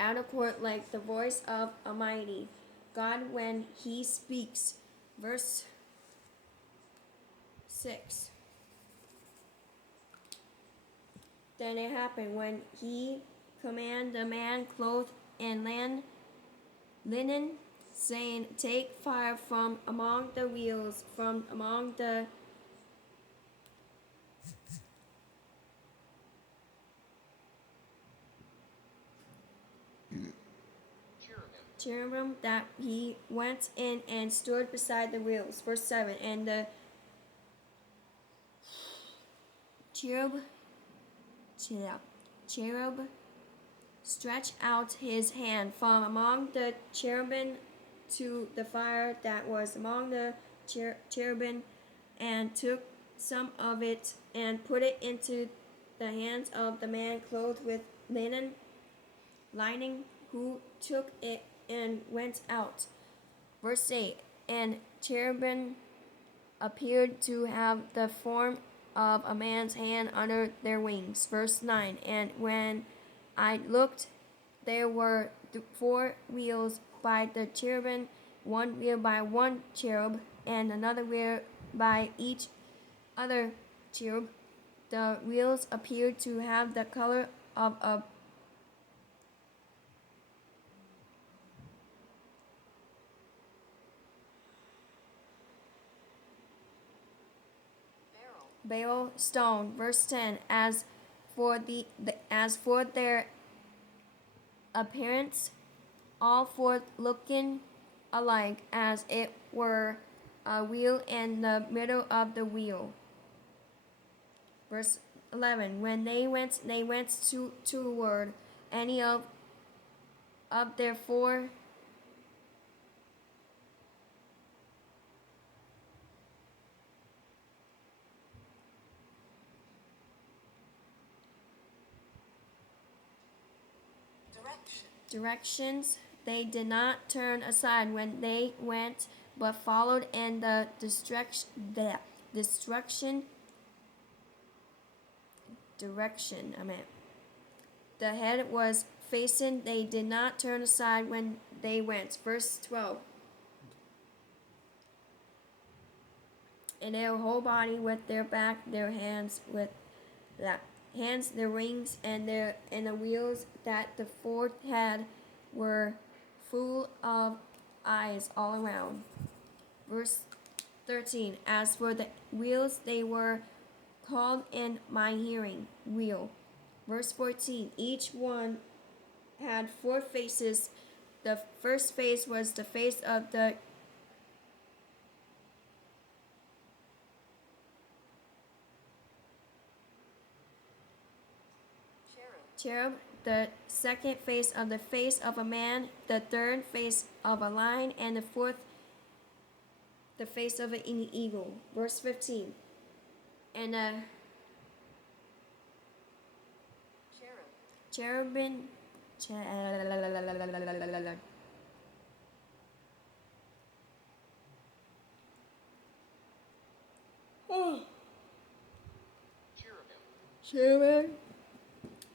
out of court like the voice of a mighty God when he speaks. Verse 6. Then it happened when he commanded the man clothed in linen, saying, take fire from among the wheels, from among the cherubim, that he went in and stood beside the wheels. Verse 7. And the cherub, cherub stretched out his hand from among the cherubim to the fire that was among the cherubim, and took some of it and put it into the hands of the man clothed with linen lining, who took it and went out. Verse 8. And cherubim appeared to have the form of a man's hand under their wings. Verse 9. And when I looked, there were 4 wheels by the cherubim, one wheel by one cherub, and another wheel by each other cherub. The wheels appeared to have the color of a beryl stone. Verse 10. As for their appearance, all 4 looking alike, as it were a wheel in the middle of the wheel. Verse 11. When they went toward any of their 4 directions, they did not turn aside when they went, but followed in the direction. The head was facing, they did not turn aside when they went. Verse 12. And their whole body, with their back, their hands, with the hands, their wings, and the wheels that the 4th had, were full of eyes all around. Verse 13. As for the wheels, they were called in my hearing, wheel. Verse 14. Each one had 4 faces. The first face was the face of the cherub, the second face of the face of a man, the third face of a lion, and the 4th the face of an eagle. Verse 15. And the cherubim cherubim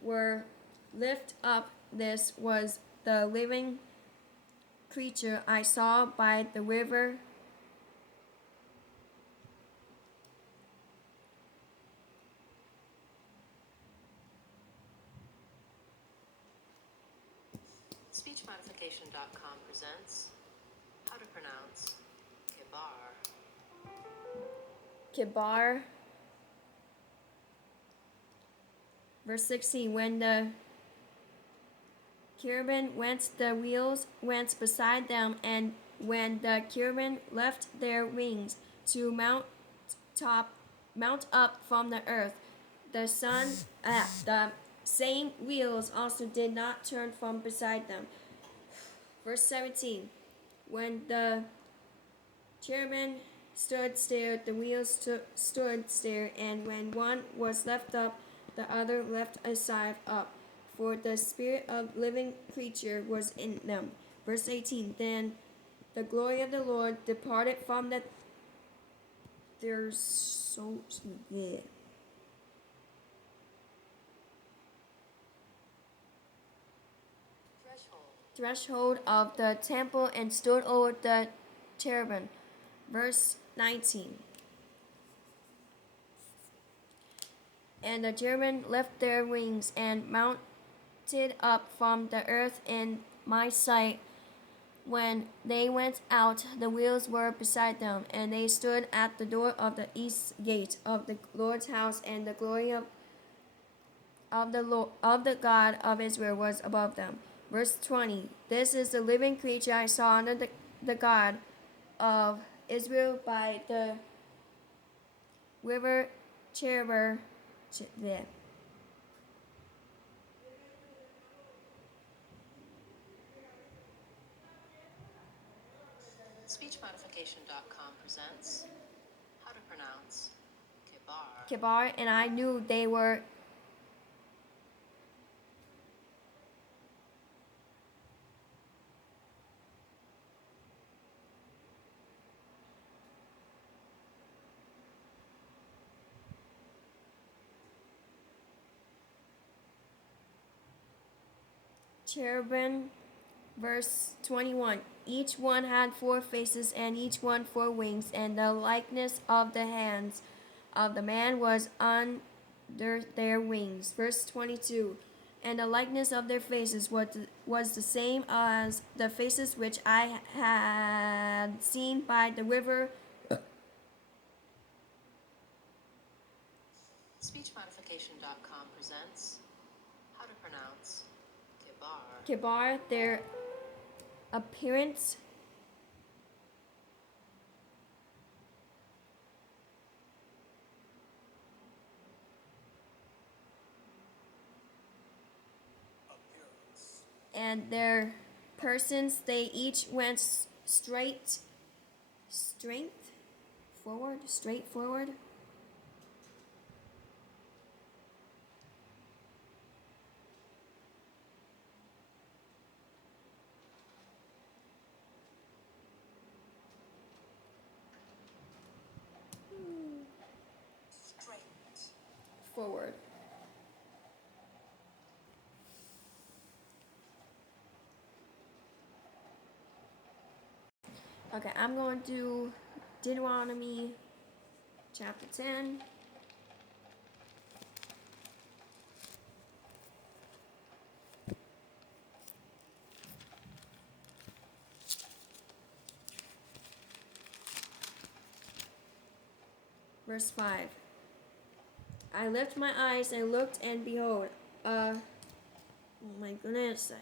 were lift up. This was the living creature I saw by the river SpeechModification.com presents how to pronounce Kibar. Verse 16. When the cherubim went, the wheels went beside them, and when the cherubim left their wings to mount up from the earth, the same wheels also did not turn from beside them. Verse 17. When the cherubim stood still, the wheels stood still, and when one was left up, the other left aside up, for the spirit of living creature was in them. Verse 18. Then the glory of the Lord departed from the their souls. Yeah. threshold of the temple and stood over the cherubim. Verse 19. And the cherubim left their wings and mounted up from the earth in my sight. When they went out, the wheels were beside them, and they stood at the door of the east gate of the Lord's house, and the glory of the God of Israel was above them. Verse 20. This is the living creature I saw under the God of Israel by the river Chebar. There. SpeechModification.com presents how to pronounce Kibar. Kibar, and I knew they were cherubim. Verse 21. Each one had 4 faces, and each one 4 wings, and the likeness of the hands of the man was under their wings. Verse 22. And the likeness of their faces was the same as the faces which I had seen by the river. SpeechModification.com presents how to pronounce Kibar. Kibar, their appearance and their persons, they each went straight forward. Forward. Okay, I'm going to do Deuteronomy chapter 10. Verse 5. I lifted my eyes and looked, and behold, oh my goodness.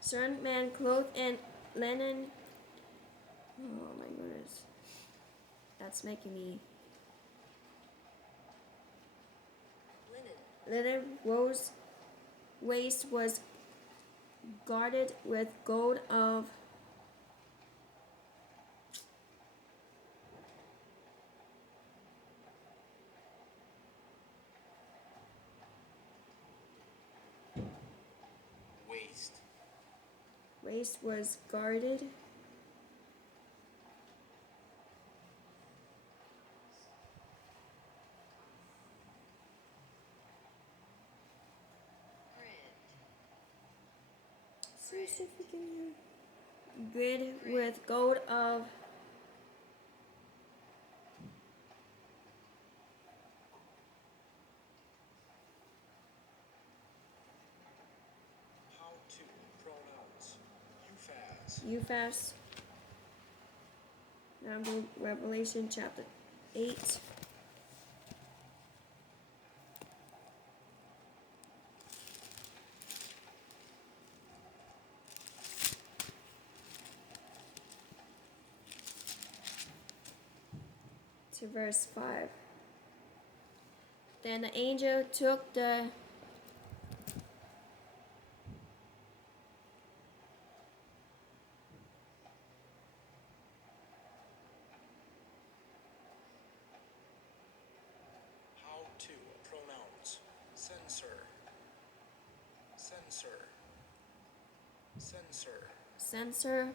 Certain man clothed in linen. Oh my goodness. That's making me. Linen rose waist was guarded with gold of waist was guarded grid with gold of How to pronounce Uphaz. Now go Revelation chapter 8. To verse 5. Then the angel took the How to pronounce censer. censer